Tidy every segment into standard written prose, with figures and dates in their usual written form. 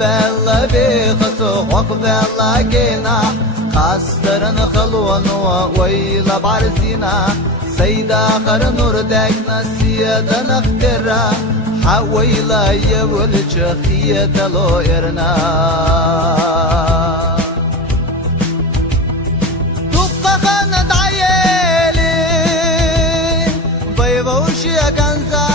بلا بيخسو وقبلا جينا قاسترن خلون ويلا بعرزينا سيدا خر نور داكنا سيدا نخترا حويلا يول شخية لو إرنا تقخن دعيلي بيبوشي أغنزا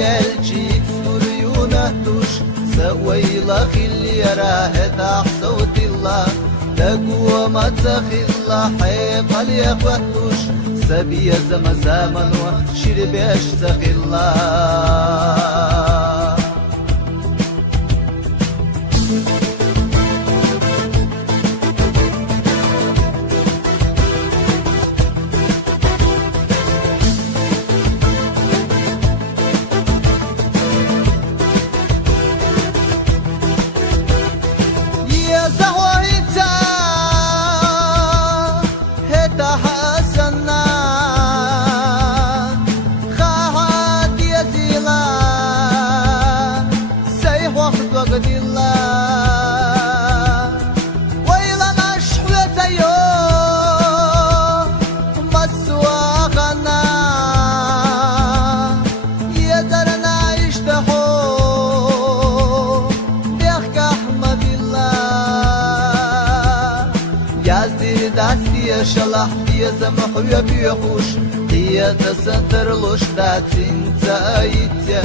يلجيك سوريونه توش سويلا خلي راهتا صوت الله تقوى ما تخلا حيق اليفتوش سبي زمن وشربش تخلا شلح دي سمحوية بيخوش هي تسنتر لوش داتين تايتيا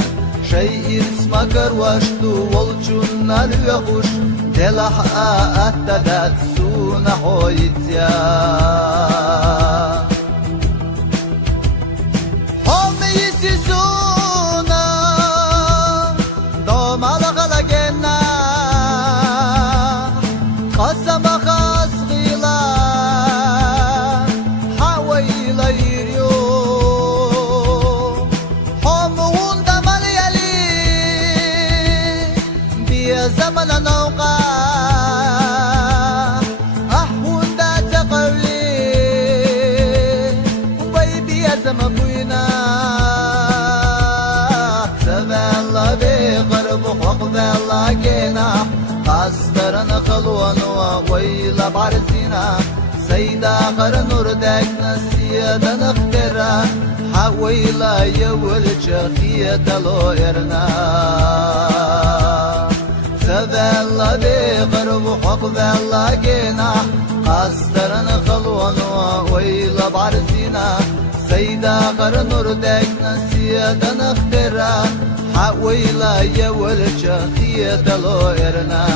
شيء اسمك رواشتو والجونا اليخوش دلح آتا سونا هويتيا هم يسيسونا دوم على خلقنا قسم خاص زمن نوقع أحون دا تقولي وبيبي يا زمبوينا سبع الله بغرب وقب الله جينا قاسترن خلوان ويلا بعرزينا سيدا خر نور داكنا سيدا نخترا حويلا يول شخية لو إرنا سبلا بغرب وحقب الله جينا قاسترن خلوان ويلا بعرزينا سيدا خر نور داكنا سيدا نخترا حويلا يول شخية لو إرنا